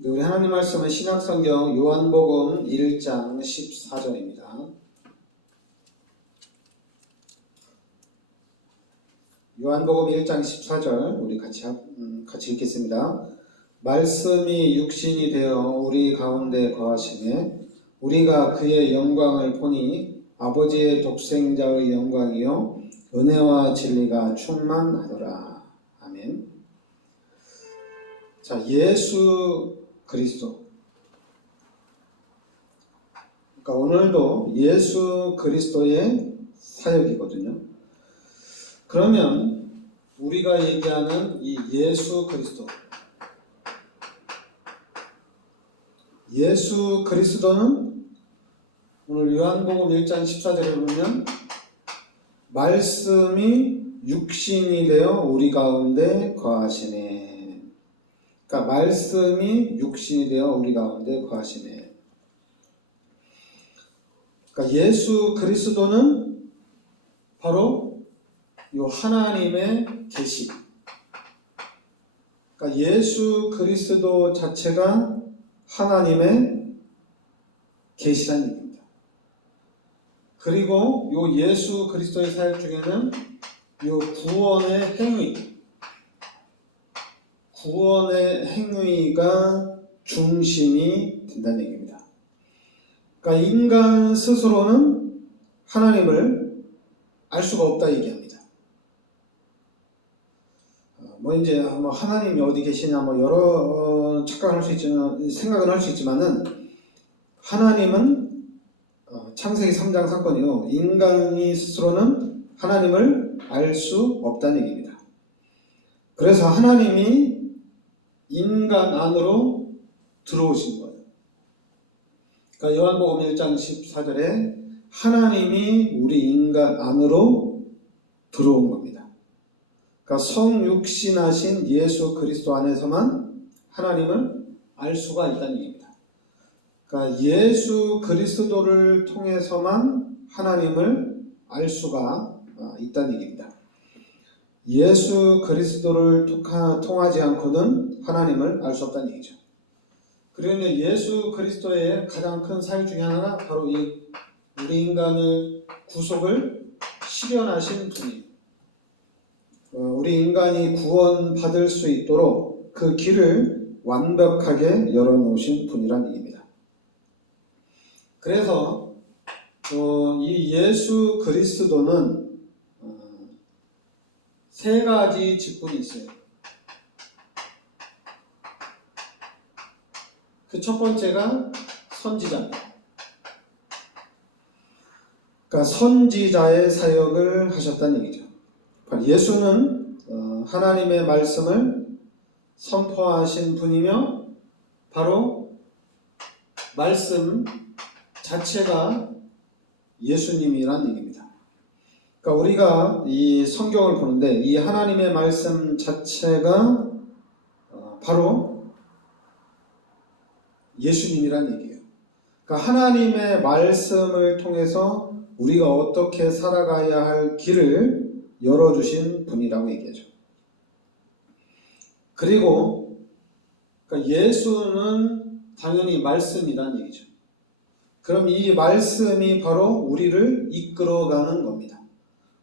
우리 하나님 말씀은 신약성경 요한복음 1장 14절입니다. 요한복음 1장 14절 우리 같이 읽겠습니다. 말씀이 육신이 되어 우리 가운데 거하시매 우리가 그의 영광을 보니 아버지의 독생자의 영광이요 은혜와 진리가 충만하더라. 아멘. 자, 예수 그리스도. 그러니까 오늘도 예수 그리스도의 사역이거든요. 그러면 우리가 얘기하는 이 예수 그리스도, 예수 그리스도는 오늘 요한복음 1장 14절에 보면 말씀이 육신이 되어 우리 가운데 거하시네. 그러니까 말씀이 육신이 되어 우리 가운데 거하시네. 그러니까 예수 그리스도는 바로 이 하나님의 계시. 그러니까 예수 그리스도 자체가 하나님의 계시라는 얘기입니다. 그리고 이 예수 그리스도의 사역 중에는 이 구원의 행위가 중심이 된다는 얘기입니다. 그러니까 인간 스스로는 하나님을 알 수가 없다 얘기합니다. 이제 하나님이 어디 계시냐 여러 착각을 할 수 있지만 생각을 할 수 있지만은 하나님은 창세기 3장 사건이요 인간이 스스로는 하나님을 알 수 없다는 얘기입니다. 그래서 하나님이 인간 안으로 들어오신 거예요. 그러니까 요한복음 1장 14절에 하나님이 우리 인간 안으로 들어온 겁니다. 그러니까 성육신하신 예수 그리스도 안에서만 하나님을 알 수가 있다는 얘기입니다. 그러니까 예수 그리스도를 통해서만 하나님을 알 수가 있다는 얘기입니다. 예수 그리스도를 통하지 않고는 하나님을 알 수 없다는 얘기죠. 그리고 예수 그리스도의 가장 큰 사역 중에 하나가 바로 우리 인간의 구속을 실현하신 분이에요. 우리 인간이 구원받을 수 있도록 그 길을 완벽하게 열어놓으신 분이라는 얘기입니다. 그래서 이 예수 그리스도는 세 가지 직분이 있어요. 그 첫 번째가 선지자입니다. 그러니까 선지자의 사역을 하셨다는 얘기죠. 예수는 하나님의 말씀을 선포하신 분이며 바로 말씀 자체가 예수님이란 얘기입니다. 그러니까 우리가 이 성경을 보는데 이 하나님의 말씀 자체가 바로 예수님이란 얘기예요. 그러니까 하나님의 말씀을 통해서 우리가 어떻게 살아가야 할 길을 열어주신 분이라고 얘기하죠. 그리고 그러니까 예수는 당연히 말씀이란 얘기죠. 그럼 이 말씀이 바로 우리를 이끌어가는 겁니다.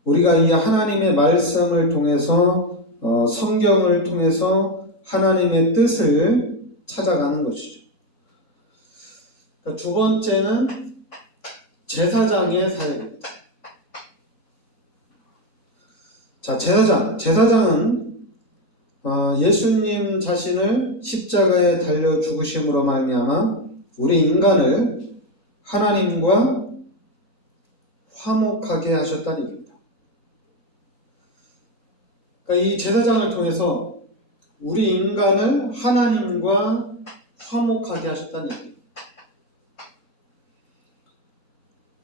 우리가 이 하나님의 말씀을 통해서 성경을 통해서 하나님의 뜻을 찾아가는 것이죠. 두 번째는 제사장의 사역입니다. 자, 제사장은 예수님 자신을 십자가에 달려 죽으심으로 말미암아 우리 인간을 하나님과 화목하게 하셨다는 얘기입니다. 그러니까 이 제사장을 통해서 우리 인간을 하나님과 화목하게 하셨다는 얘기입니다.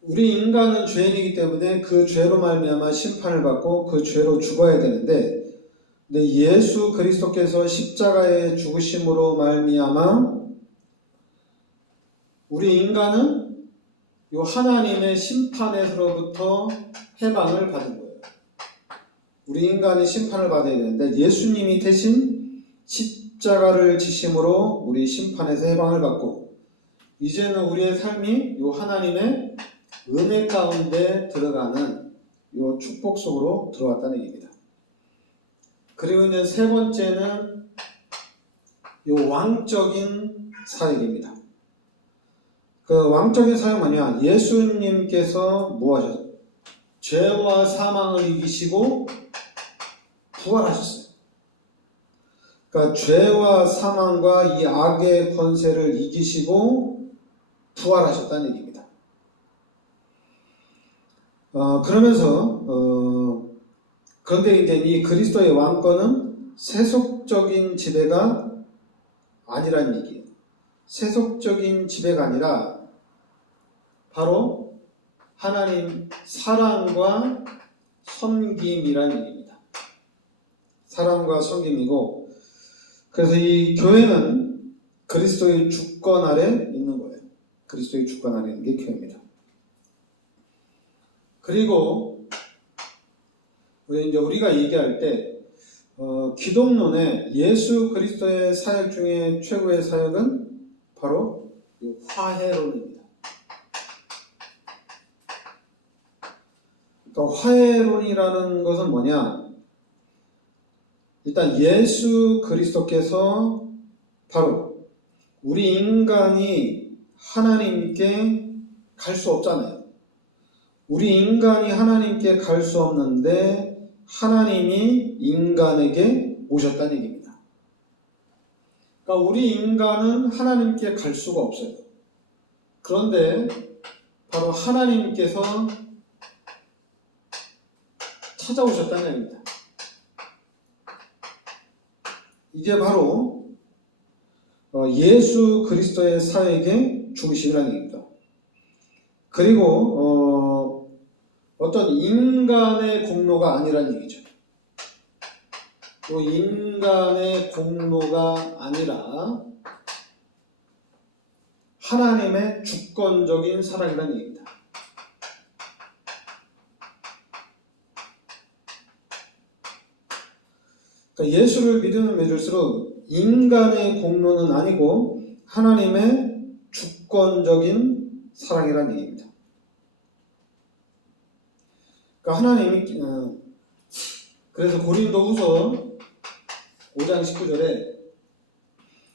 우리 인간은 죄인이기 때문에 그 죄로 말미암아 심판을 받고 그 죄로 죽어야 되는데 예수 그리스도께서 십자가에 죽으심으로 말미암아 우리 인간은 이 하나님의 심판에서부터 해방을 받은 거예요. 우리 인간이 심판을 받아야 되는데 예수님이 대신 십자가를 지심으로 우리 심판에서 해방을 받고 이제는 우리의 삶이 요 하나님의 은혜 가운데 들어가는 요 축복 속으로 들어왔다는 얘기입니다. 그리고 이제 세 번째는 요 왕적인 사역입니다. 그 왕적인 사역 뭐냐? 예수님께서 뭐 하셨어요? 죄와 사망을 이기시고 부활하셨어요. 그러니까 죄와 사망과 이 악의 권세를 이기시고 부활하셨다는 얘기입니다. 그런데 이제 이 그리스도의 왕권은 세속적인 지배가 아니란 얘기예요. 세속적인 지배가 아니라 바로 하나님 사랑과 섬김이란 얘기입니다. 사랑과 섬김이고, 그래서 이 교회는 그리스도의 주권 아래 있는 거예요. 그리스도의 주권 아래 있는 게 교회입니다. 그리고 이제 우리가 얘기할 때 기독론에 예수 그리스도의 사역 중에 최고의 사역은 바로 화해론입니다. 그러니까 화해론이라는 것은 뭐냐? 일단 예수 그리스도께서 바로 우리 인간이 하나님께 갈 수 없잖아요. 우리 인간이 하나님께 갈 수 없는데 하나님이 인간에게 오셨다는 얘기입니다. 그러니까 우리 인간은 하나님께 갈 수가 없어요. 그런데 바로 하나님께서 찾아오셨다는 얘기입니다. 이게 바로 예수 그리스도의 사역의 중심이라는 얘기입니다. 그리고 어떤 인간의 공로가 아니라는 얘기죠. 또 인간의 공로가 아니라 하나님의 주권적인 사랑이라는 얘기입니다. 그러니까 예수를 믿으면 믿을수록 인간의 공로는 아니고 하나님의 주권적인 사랑이라는 얘기입니다. 그러니까 하나님이 그래서 고린도후서 5장 19절에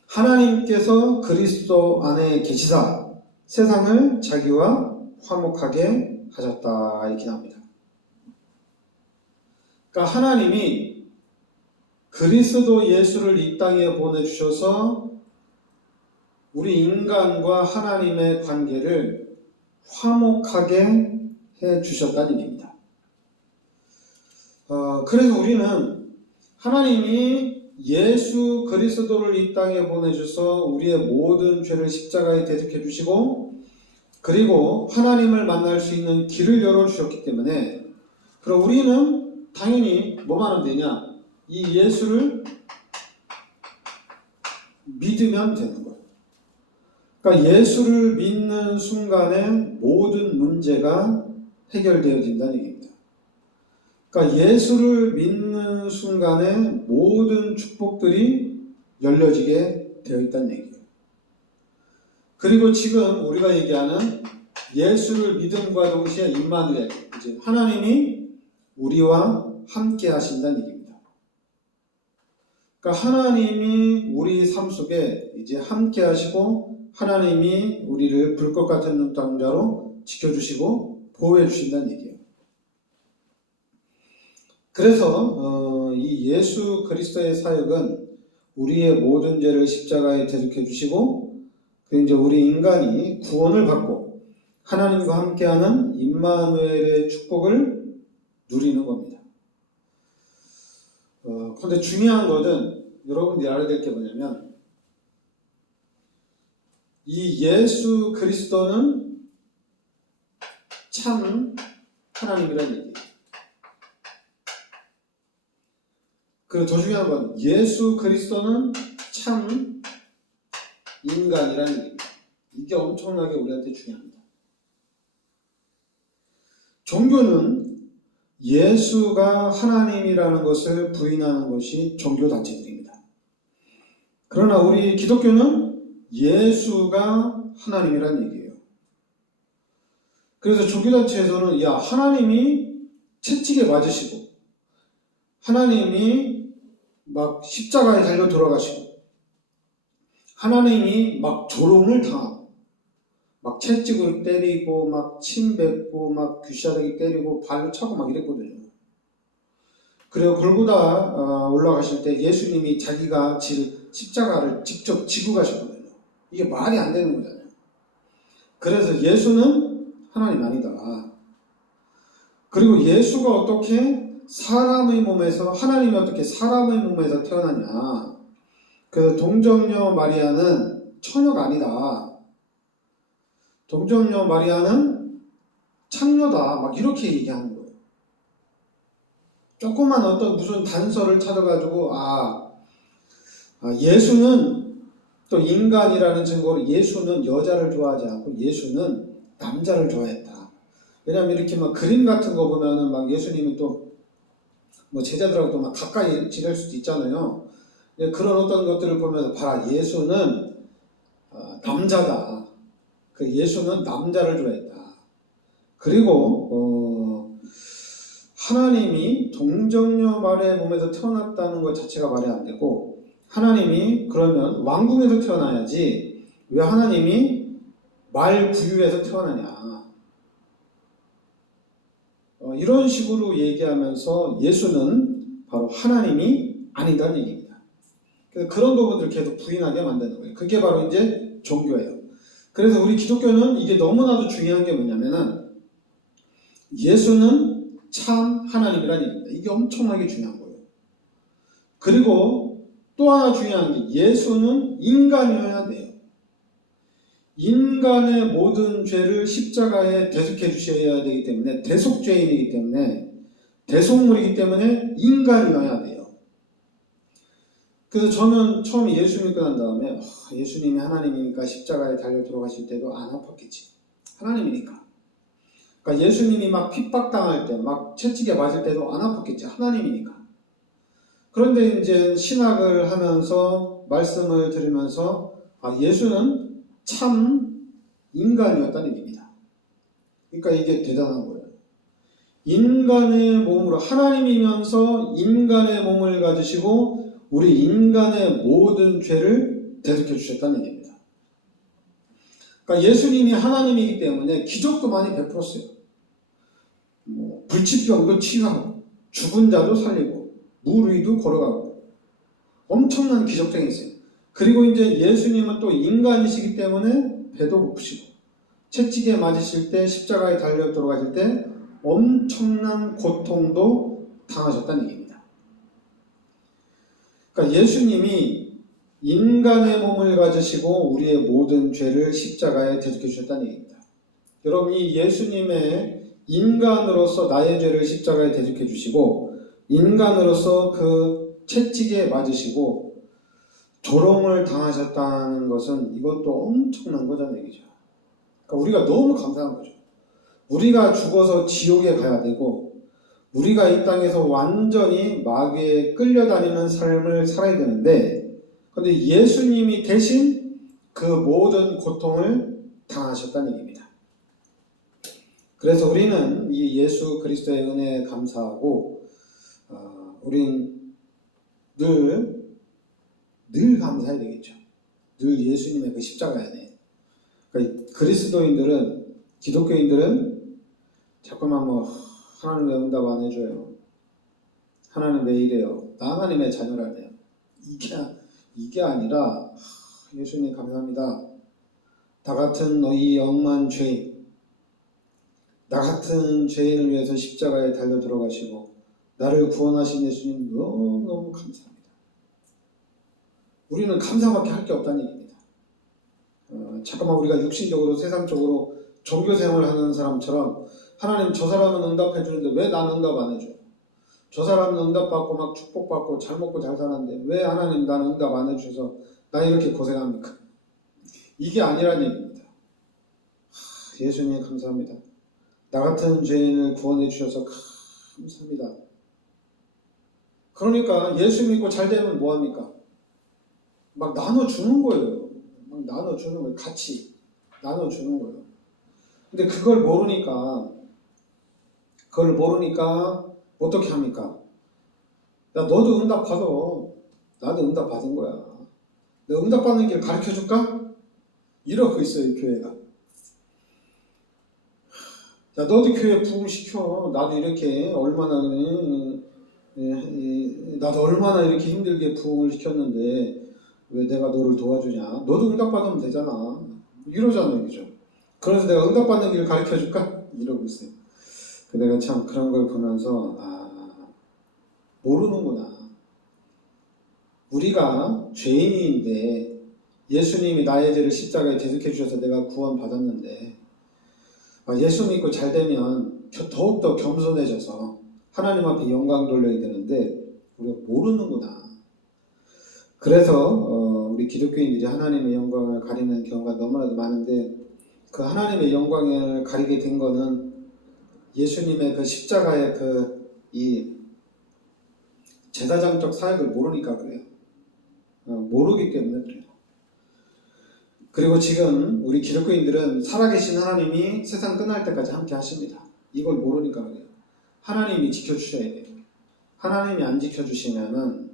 하나님께서 그리스도 안에 계시사 세상을 자기와 화목하게 하셨다 이렇게 나옵니다. 그러니까 하나님이 그리스도 예수를 이 땅에 보내주셔서 우리 인간과 하나님의 관계를 화목하게 해주셨다는 얘기입니다. 그래서 우리는 하나님이 예수 그리스도를 이 땅에 보내주셔서 우리의 모든 죄를 십자가에 대속해 주시고 그리고 하나님을 만날 수 있는 길을 열어주셨기 때문에 그럼 우리는 당연히 뭐만 하면 되냐? 이 예수를 믿으면 되는 거예요. 그러니까 예수를 믿는 순간에 모든 문제가 해결되어진다는 얘기입니다. 그러니까 예수를 믿는 순간에 모든 축복들이 열려지게 되어 있다는 얘기예요. 그리고 지금 우리가 얘기하는 예수를 믿음과 동시에 임마누엘, 이제 하나님이 우리와 함께 하신다는 얘기입니다. 그러니까 하나님이 우리 삶 속에 이제 함께 하시고 하나님이 우리를 불꽃 같은 눈동자로 지켜주시고 보호해 주신다는 얘기예요. 그래서 이 예수 그리스도의 사역은 우리의 모든 죄를 십자가에 대속해 주시고 이제 우리 인간이 구원을 받고 하나님과 함께하는 임마누엘의 축복을 누리는 겁니다. 그런데 중요한 것은 여러분들이 알아야 될 게 뭐냐면 이 예수 그리스도는 참 하나님이라는 얘기예요. 그리고 더 중요한 건 예수 그리스도는 참 인간이라는 얘기입니다. 이게 엄청나게 우리한테 중요합니다. 종교는 예수가 하나님이라는 것을 부인하는 것이 종교단체들입니다. 그러나 우리 기독교는 예수가 하나님이란 얘기예요. 그래서 종교단체에서는 야, 하나님이 채찍에 맞으시고 하나님이 막 십자가에 달려 돌아가시고 하나님이 막 조롱을 당하고 막 채찍을 때리고 막 침 뱉고 막 귀시아대기 때리고 발로 차고 막 이랬거든요. 그리고 골고다 올라가실 때 예수님이 자기가 질 십자가를 직접 지고 가셨거든요. 이게 말이 안 되는 거잖아요. 그래서 예수는 하나님 아니다. 그리고 예수가 어떻게 사람의 몸에서 하나님이 어떻게 사람의 몸에서 태어나냐. 그래서 동정녀 마리아는 처녀가 아니다. 동정녀 마리아는 창녀다. 막 이렇게 얘기하는 거예요. 조그만 어떤 무슨 단서를 찾아가지고 예수는 또 인간이라는 증거로 예수는 여자를 좋아하지 않고 예수는 남자를 좋아했다. 왜냐하면 이렇게 막 그림 같은 거 보면은 막 예수님이 또 뭐 제자들하고 또 막 가까이 지낼 수도 있잖아요. 그런 어떤 것들을 보면서 봐라, 예수는 남자다. 그 예수는 남자를 좋아했다. 그리고 하나님이 동정녀 마리아의 몸에서 태어났다는 것 자체가 말이 안 되고 하나님이 그러면 왕궁에서 태어나야지 왜 하나님이 말 구유에서 태어나냐. 이런 식으로 얘기하면서 예수는 바로 하나님이 아니다는 얘기입니다. 그래서 그런 부분들을 계속 부인하게 만드는 거예요. 그게 바로 이제 종교예요. 그래서 우리 기독교는 이게 너무나도 중요한 게 뭐냐면은 예수는 참 하나님이라는 얘기입니다. 이게 엄청나게 중요한 거예요. 그리고 또 하나 중요한 게 예수는 인간이어야 돼요. 인간의 모든 죄를 십자가에 대속해 주셔야 되기 때문에 대속죄인이기 때문에 대속물이기 때문에 인간이어야 돼요. 그래서 저는 처음에 예수 믿고 난 다음에 예수님이 하나님이니까 십자가에 달려 들어가실 때도 안 아팠겠지. 하나님이니까. 그러니까 예수님이 막 핍박당할 때, 막 채찍에 맞을 때도 안 아팠겠지. 하나님이니까. 그런데 이제 신학을 하면서 말씀을 들으면서 예수는 참 인간이었다는 얘기입니다. 그러니까 이게 대단한 거예요. 인간의 몸으로 하나님이면서 인간의 몸을 가지시고 우리 인간의 모든 죄를 대속해 주셨다는 얘기입니다. 그러니까 예수님이 하나님이기 때문에 기적도 많이 베풀었어요. 불치병도 치유하고 죽은 자도 살리고 물 위도 걸어가고 엄청난 기적들이 있어요. 그리고 이제 예수님은 또 인간이시기 때문에 배도 고프시고 채찍에 맞으실 때 십자가에 달려 들어가실 때 엄청난 고통도 당하셨다는 얘기입니다. 그러니까 예수님이 인간의 몸을 가지시고 우리의 모든 죄를 십자가에 대속해 주셨다는 얘기입니다. 여러분, 이 예수님의 인간으로서 나의 죄를 십자가에 대속해 주시고 인간으로서 그 채찍에 맞으시고 조롱을 당하셨다는 것은 이것도 엄청난 거잖아요, 얘기죠. 그러니까 우리가 너무 감사한 거죠. 우리가 죽어서 지옥에 가야 되고 우리가 이 땅에서 완전히 마귀에 끌려다니는 삶을 살아야 되는데 그런데 예수님이 대신 그 모든 고통을 당하셨다는 얘기입니다. 그래서 우리는 이 예수 그리스도의 은혜에 감사하고 우린 늘 감사해야 되겠죠. 늘 예수님의 그 십자가에 대해. 그러니까 그리스도인들은, 기독교인들은 자꾸만 하나님 왜 응답 안 해줘요? 하나님 왜 이래요? 나 하나님의 자녀라네요. 이게 아니라 예수님 감사합니다. 나 같은 너희 영만 죄인, 나 같은 죄인을 위해서 십자가에 달려 들어가시고 나를 구원하신 예수님 너무너무 감사합니다. 우리는 감사밖에 할 게 없다는 얘기입니다. 잠깐만 우리가 육신적으로 세상적으로 종교생활을 하는 사람처럼 하나님 저 사람은 응답해 주는데 왜 나는 응답 안 해줘? 저 사람은 응답받고 막 축복받고 잘 먹고 잘 사는데 왜 하나님 나는 응답 안 해주셔서 나 이렇게 고생합니까? 이게 아니란 얘기입니다. 예수님 감사합니다. 나 같은 죄인을 구원해 주셔서 감사합니다. 그러니까 예수 믿고 잘 되면 뭐합니까? 막 나눠주는 거예요. 막 나눠주는 거예요. 같이 나눠주는 거예요. 근데 그걸 모르니까 어떻게 합니까? 야, 너도 응답 받아. 나도 응답 받은 거야. 내가 응답 받는 길 가르쳐 줄까? 이러고 있어요, 교회가. 야, 너도 교회 부흥시켜. 나도 이렇게 나도 얼마나 이렇게 힘들게 부흥을 시켰는데 왜 내가 너를 도와주냐? 너도 응답 받으면 되잖아. 이러잖아요, 그죠? 그래서 내가 응답 받는 길 가르쳐 줄까? 이러고 있어요. 내가 참 그런 걸 보면서 모르는구나. 우리가 죄인인데 예수님이 나의 죄를 십자가에 대속해 주셔서 내가 구원 받았는데 예수 믿고 잘 되면 더욱더 겸손해져서 하나님 앞에 영광 돌려야 되는데 우리가 모르는구나. 그래서 우리 기독교인들이 하나님의 영광을 가리는 경우가 너무나도 많은데 그 하나님의 영광을 가리게 된 거는 예수님의 그 십자가의 이 제사장적 사역을 모르니까 그래요. 모르기 때문에 그래요. 그리고 지금 우리 기독교인들은 살아계신 하나님이 세상 끝날 때까지 함께 하십니다. 이걸 모르니까 그래요. 하나님이 지켜주셔야 돼요. 하나님이 안 지켜주시면은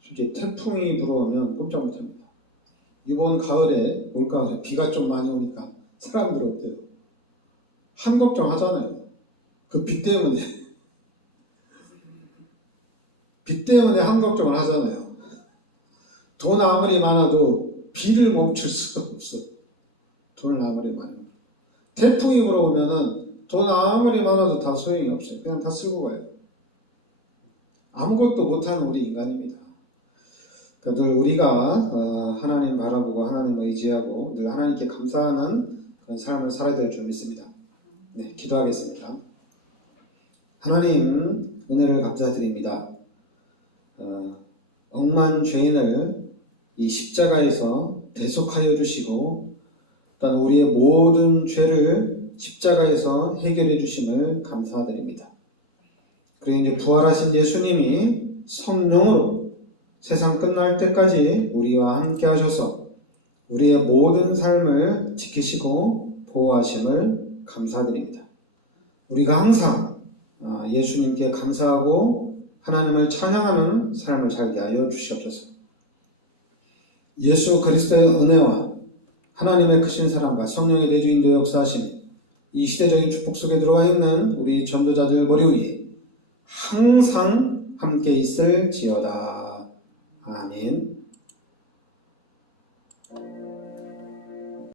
솔직히 태풍이 불어오면 꼼짝 못합니다. 이번 가을에 올가을에 비가 좀 많이 오니까 사람들 어때요? 한 걱정 하잖아요. 그 비 때문에 한 걱정을 하잖아요. 돈 아무리 많아도 비를 멈출 수가 없어. 돈을 아무리 많이. 태풍이 불어오면은 돈 아무리 많아도 다 소용이 없어요. 그냥 다 쓰고 가요. 아무것도 못하는 우리 인간입니다. 그러니까 늘 우리가 하나님 바라보고 하나님 의지하고 늘 하나님께 감사하는 그런 삶을 살아야 될 줄 믿습니다. 네, 기도하겠습니다. 하나님 은혜를 감사드립니다. 억만 죄인을 이 십자가에서 대속하여 주시고 또한 우리의 모든 죄를 십자가에서 해결해 주심을 감사드립니다. 그리고 이제 부활하신 예수님이 성령으로 세상 끝날 때까지 우리와 함께 하셔서 우리의 모든 삶을 지키시고 보호하심을 감사드립니다. 우리가 항상 예수님께 감사하고 하나님을 찬양하는 삶을 살게 하여 주시옵소서. 예수 그리스도의 은혜와 하나님의 크신 사랑과 성령의 내주인도 역사하심, 이 시대적인 축복 속에 들어와 있는 우리 전도자들 머리 위에 항상 함께 있을지어다. 아멘.